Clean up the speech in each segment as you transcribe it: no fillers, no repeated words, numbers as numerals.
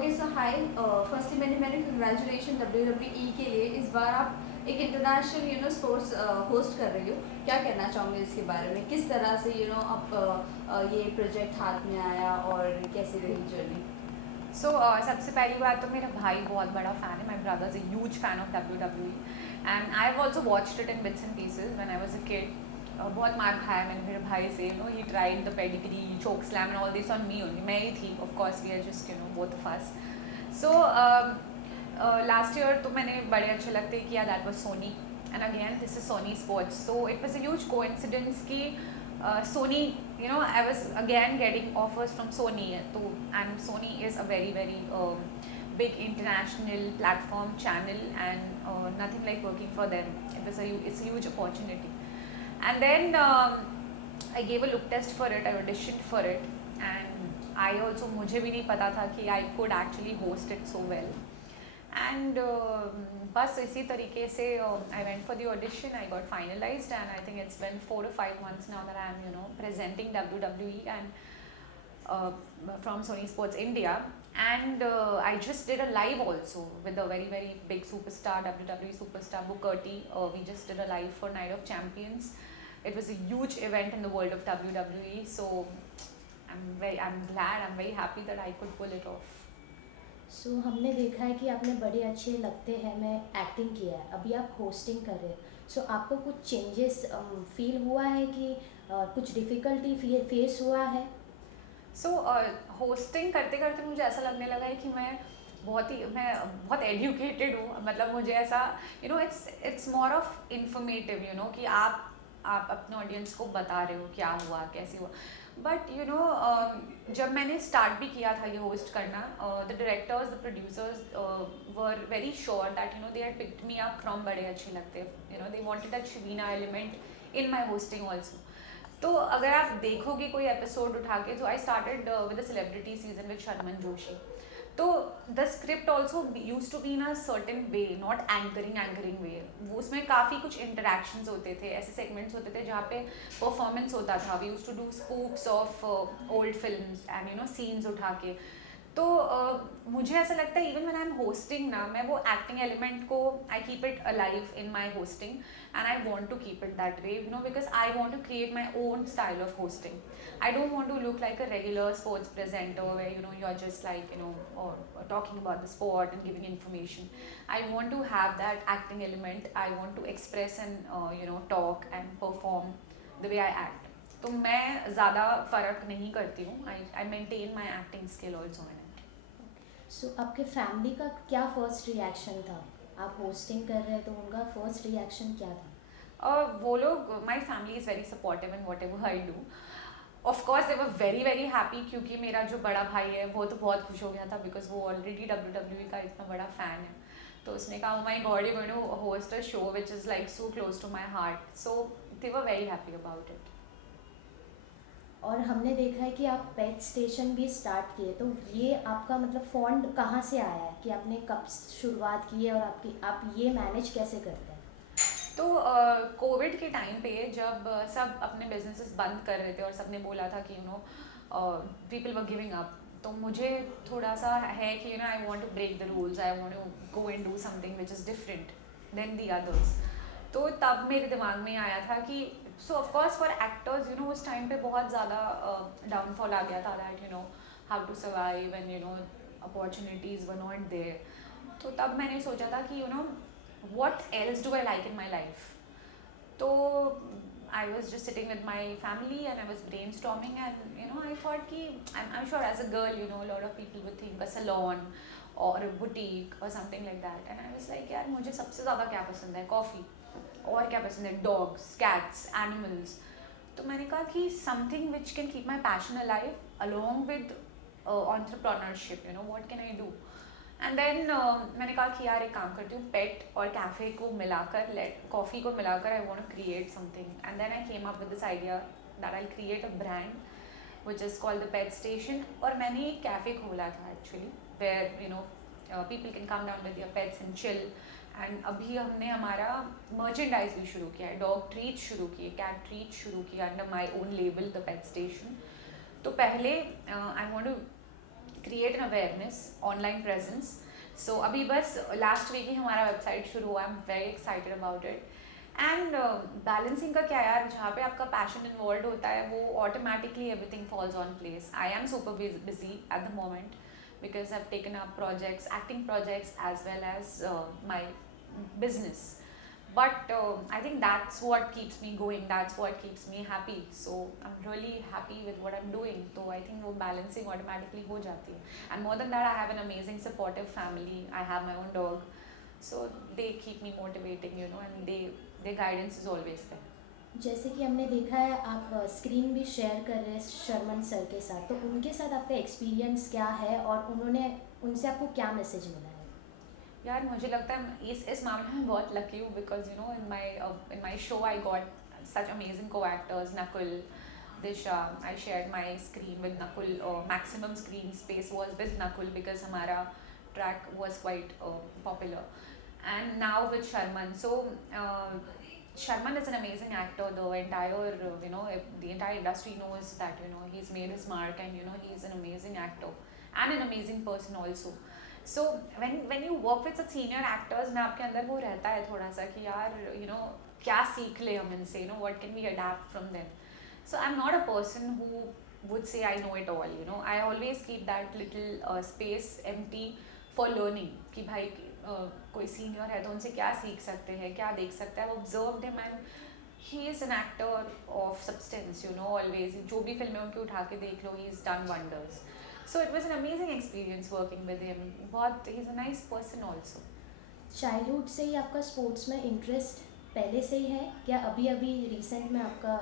Okay so हाय। Firstly मैंने congratulation WWE के लिए। इस बार आप एक इंटरनेशनल स्पोर्ट्स होस्ट कर रही हो। क्या कहना चाहोगे इसके बारे में? किस तरह से आप ये प्रोजेक्ट हाथ में आया और कैसे रही जर्नी? सबसे पहली बात तो मेरा भाई बहुत बड़ा फ़ैन है. My brother is a huge fan of WWE and I have also watched it in bits and pieces when I was a kid. बहुत मार खाया मैंने मेरे भाई से. He tried the pedigree, choke slam and all this on me only. मैं ही थी, of course we are just both of us. So last year तो मैंने बड़े अच्छे लगते किया. That was Sony and again this is Sony sports. So it was a huge coincidence कि Sony, I was again getting offers from Sony. And Sony is a very, very big international platform channel, and nothing like working for them. It's a huge opportunity. And then I gave a look test for it. I auditioned for it, and I also मुझे भी नहीं पता था कि I could actually host it so well. And बस इसी तरीके से I went for the audition. I got finalized, and I think it's been 4 to 5 months now that I'm presenting WWE and from Sony Sports India. And I just did a live also with a very, very big superstar, WWE superstar Booker T. We just did a live for Night of Champions. It was a huge event in the world of WWE. So I'm glad, I'm very happy that I could pull it off. हमने देखा है कि आपने बड़े अच्छे लगते हैं मैं एक्टिंग किया है, अभी आप होस्टिंग कर रहे हैं. आपको कुछ चेंजेस फील हुआ है कि कुछ डिफ़िकल्टी फेस हुआ है? होस्टिंग करते करते मुझे ऐसा लगने लगा है कि मैं बहुत एडुकेटेड हूँ. मतलब मुझे ऐसा इट्स मोर ऑफ इंफॉर्मेटिव, कि आप अपने ऑडियंस को बता रहे हो क्या हुआ, कैसे हुआ. बट जब मैंने स्टार्ट भी किया था ये होस्ट करना, the directors, the producers were very sure that they had picked me up from बड़े अच्छे लगते. They wanted that Shivina element in my hosting also. तो अगर आप देखोगे कोई एपिसोड उठा के, तो I started with the celebrity season with Sharman Joshi. तो the script also use to be in a certain way, not anchoring way. वो उसमें काफ़ी कुछ इंटरेक्शंस होते थे, ऐसे सेगमेंट्स होते थे जहाँ पे परफॉर्मेंस होता था. We use to do spoofs of old films and scenes उठा के. तो मुझे ऐसा लगता है even when I am hosting ना, मैं वो एक्टिंग एलिमेंट को I keep it alive in my hosting, and I want to keep it that way, because I want to create my own style of hosting. I don't want to look like a regular sports presenter where you're just like or talking about the sport and giving information. I want to have that acting element. I want to express and talk and perform the way I act. तो मैं ज़्यादा फ़र्क नहीं करती हूँ. I maintain my acting skill also in it. आपके family का क्या फर्स्ट रिएक्शन था? आप होस्टिंग कर रहे तो उनका फर्स्ट रिएक्शन क्या था? वो लोग, my family is very supportive in whatever I do. Of course they were very very happy, क्योंकि मेरा जो बड़ा भाई है वो तो बहुत खुश हो गया था, बिकॉज वो ऑलरेडी WWE का इतना बड़ा फ़ैन है. तो उसने कहा, my god, you going to host a show which is like so close to my heart. So they were very happy about it. और हमने देखा है कि आप पेट स्टेशन भी स्टार्ट किए, तो ये आपका मतलब फंड कहाँ से आया है कि आपने कब शुरुआत की है और आप ये मैनेज कैसे करते हैं? तो कोविड के टाइम पे जब सब अपने बिजनेसेस बंद कर रहे थे और सब ने बोला था कि पीपल वर गिविंग अप, तो मुझे थोड़ा सा है कि I want to break the rules. I want to go and do something which is different than the others. तो तब मेरे दिमाग में आया था कि ऑफ कोर्स फॉर एक्टर्स उस टाइम पे बहुत ज़्यादा डाउनफॉल आ गया था, that how to survive and opportunities were not there. तो तब मैंने सोचा था कि what else do I like in my life? So I was just sitting with my family and I was brainstorming, and I thought ki I'm sure as a girl a lot of people would think a salon or a boutique or something like that. And I was like, यार मुझे सबसे ज़्यादा क्या पसंद है? Coffee. और क्या पसंद है? Dogs, cats, animals. तो मैंने कहा कि something which can keep my passion alive along with entrepreneurship. What can I do? And then मैंने कहा कि यार एक काम करती हूँ, पेट और कैफ़े को मिलाकर, कॉफ़ी को मिलाकर I want to create something. And then I came up with this idea that I create a brand which is called the pet station. और मैंने एक कैफ़े खोला था actually, where people can come down with your pets and chill. And अभी हमने हमारा merchandise भी शुरू किया है. डॉग ट्रीट शुरू किए, कैट ट्रीट शुरू किया under my own label the pet station. तो पहले I want to create an awareness, online presence. So अभी बस last week ही हमारा website शुरू हुआ. I'm very excited about it. And balancing का क्या यार, जहाँ पे आपका पैशन इन्वॉल्व होता है वो automatically everything falls on place. I am super busy at the moment because I have taken up projects, acting projects as well as my business. But I think that's what keeps me going, that's what keeps me happy. So I'm really happy with what I'm doing. So I think वो balancing automatically हो जाती है. And more than that, I have an amazing supportive family. I have my own dog. So they keep me motivating, you know, and their guidance is always there. जैसे कि हमने देखा है आप स्क्रीन भी शेयर कर रहे हैं शर्मन सर के साथ, तो उनके साथ आपका एक्सपीरियंस क्या है और उनसे आपको क्या मैसेज मिला है? यार मुझे लगता है इस मामले में बहुत लकी हूँ because you know in my show I got such amazing co actors. Nakul, Disha, I shared my screen with Nakul. Maximum screen space was with Nakul because हमारा track was quite popular. And now with Sharman. So Sharman is an amazing actor. The entire industry knows that, you know, he's made his mark, and you know he's an amazing actor and an amazing person also. So when you work with such senior actors, में आपके अंदर वो रहता है थोड़ा सा कि यार you know क्या सीख ले हम इनसे, you know what can we adapt from them. So I'm not a person who would say I know it all. You know, I always keep that little space empty for learning. कि भाई कोई senior है तो उनसे क्या सीख सकते हैं, क्या देख सकते हैं. Observed him and he is an actor of substance, you know. Always जो भी फिल्में उनकी उठा के देख लो, he is done wonders. So it was an amazing experience working with him. बहुत he is a nice person also. Childhood से ही आपका स्पोर्ट्स में इंटरेस्ट पहले से ही है क्या अभी अभी रिसेंट में आपका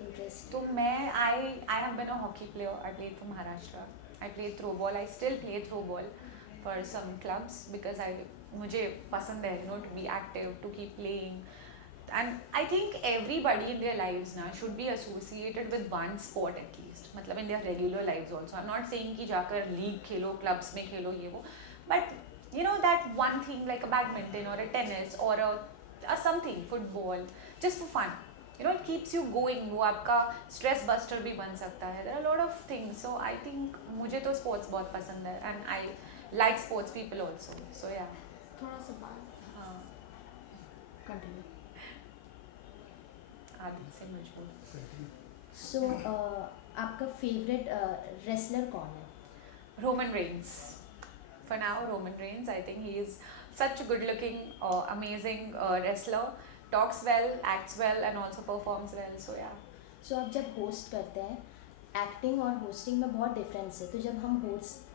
इंटरेस्ट? तो मैं I have been a hockey player. I played for Maharashtra. I played throw ball. I still play throw ball for some clubs because मुझे पसंद है, you know, to be active, to keep playing. And I think everybody in their lives ना should be associated with one sport at least, मतलब in their regular lives also. I am not saying कि जाकर league खेलो, clubs में खेलो, ये वो, but you know that one thing like a badminton और a tennis और a something, football, just for fun, you know, it keeps you going. वो आपका स्ट्रेस बस्टर भी बन सकता है. there are a lot of things. so I think मुझे तो स्पोर्ट्स बहुत पसंद है and I like sports people also. so yeah. थोड़ा सा बात. हाँ, कंटिन्यू. आदत से मजबूर. सो आपका फेवरेट रेसलर कौन है? Roman Reigns. For now, Roman Reigns. I think he is such a good-looking, amazing wrestler. Talks well, acts well, and also performs well. So yeah. सो आप जब होस्ट करते हैं, एक्टिंग और होस्टिंग में बहुत डिफरेंस है. तो जब हम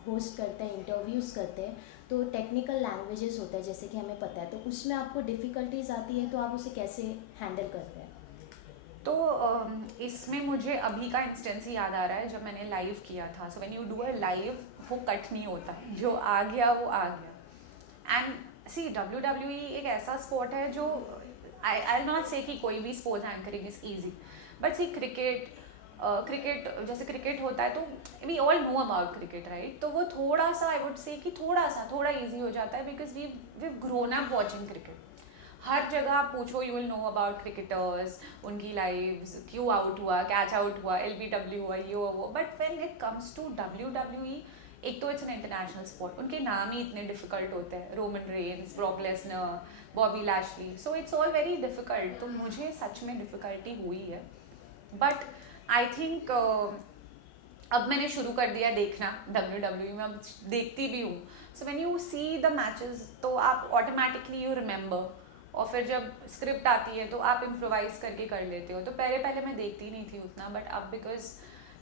होस्ट करते हैं, इंटरव्यूज़ करते हैं, तो टेक्निकल लैंग्वेजेस होता है जैसे कि हमें पता है, तो उसमें आपको डिफ़िकल्टीज आती है, तो आप उसे कैसे हैंडल करते हैं? तो इसमें मुझे अभी का इंस्टेंस ही याद आ रहा है जब मैंने लाइव किया था. So when you do a live, वो कट नहीं होता, जो आ गया वो आ गया. एंड सी WWE एक ऐसा स्पोर्ट है जो आई नॉट से कि कोई भी sports anchoring is easy, but see cricket जैसे क्रिकेट होता है तो we all know about cricket, right. तो वो थोड़ा सा आई वुड से कि थोड़ा ईजी हो जाता है because we grown up watching cricket. हर जगह आप पूछो, you will know about cricketers, उनकी लाइव्स, क्यों आउट हुआ, कैच आउट हुआ, LBW हुआ, ये वो. But when it comes to WWE, एक तो इट्स एन इंटरनेशनल स्पोर्ट, उनके नाम ही इतने डिफिकल्ट होते हैं. Roman Reigns, Brock Lesnar, Bobby Lashley. So it's all very difficult. तो मुझे सच में डिफिकल्टी हुई है. बट आई थिंक अब मैंने शुरू कर दिया देखना WWE में, अब देखती भी हूँ. So when you see the matches तो आप ऑटोमेटिकली यू रिमेंबर, और फिर जब स्क्रिप्ट आती है तो आप इम्प्रोवाइज करके कर लेते हो. तो पहले मैं देखती नहीं थी उतना, बट अब because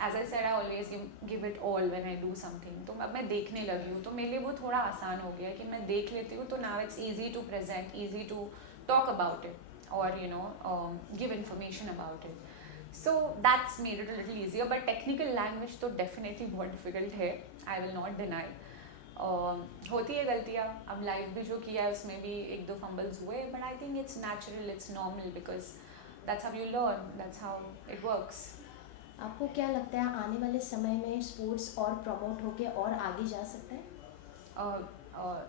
as I said I always give it all when I do something, तो अब मैं देखने लगी हूँ. तो मेरे लिए वो थोड़ा आसान हो गया कि मैं देख लेती हूँ. तो now it's easy to present, easy to talk about it और you know give information about it. So that's made it a little easier. But technical language तो डेफिनेटली बहुत डिफिकल्ट है, आई विल नॉट डिनाई. होती है गलतियाँ. अब live भी जो किया है उसमें भी 1-2 फंबल्स हुए, but I think it's natural, it's normal, because that's how you learn, that's how it works. आपको क्या लगता है आने वाले समय में स्पोर्ट्स और प्रमोट होके और आगे जा सकता है?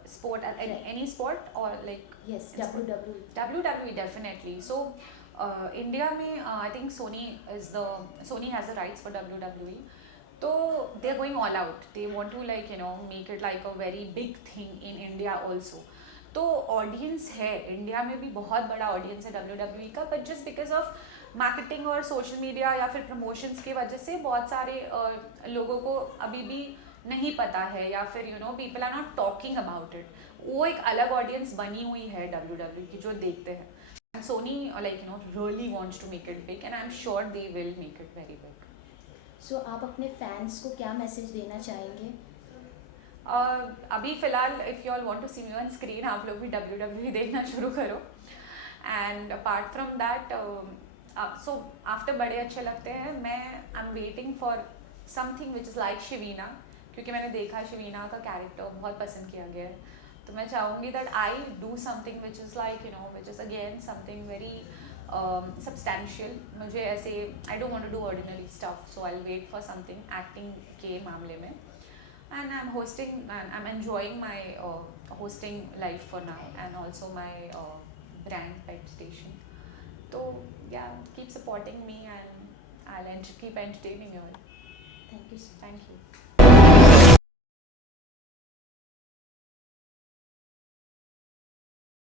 Sport, any sport or like? Yes, WWE. WWE definitely. So India में I think Sony has the rights for WWE. तो they are going all out, they want to like you know make it like a very big thing in India also. तो audience है India में भी, बहुत बड़ा audience है WWE का, but just because of marketing और सोशल मीडिया या फिर प्रमोशंस की वजह से बहुत सारे लोगों को अभी भी नहीं पता है, या फिर you know people are not talking about it. वो एक अलग ऑडियंस बनी हुई है WWE की जो देखते हैं. And Sony like you know really wants to make it big, and I'm sure they will make it very big. सो आप अपने फैंस को क्या मैसेज देना चाहेंगे? अभी फ़िलहाल if you all want to see me on screen, आप लोग भी WWE देखना शुरू करो. And apart from that, so after बड़े अच्छे लगते हैं, मैं I am waiting for something which is like Shivina, क्योंकि मैंने देखा शिवीना का कैरेक्टर बहुत पसंद किया गया है. तो मैं चाहूँगी that I do something which is like you know which is again something very substantial. मुझे ऐसे I don't want to do ordinary stuff, so I will wait for something acting के मामले में. And I'm hosting and I'm enjoying my hosting life for now, and also my brand Pet Station. So yeah, keep supporting me and I'll keep entertaining you all. Thank you sir. Thank you.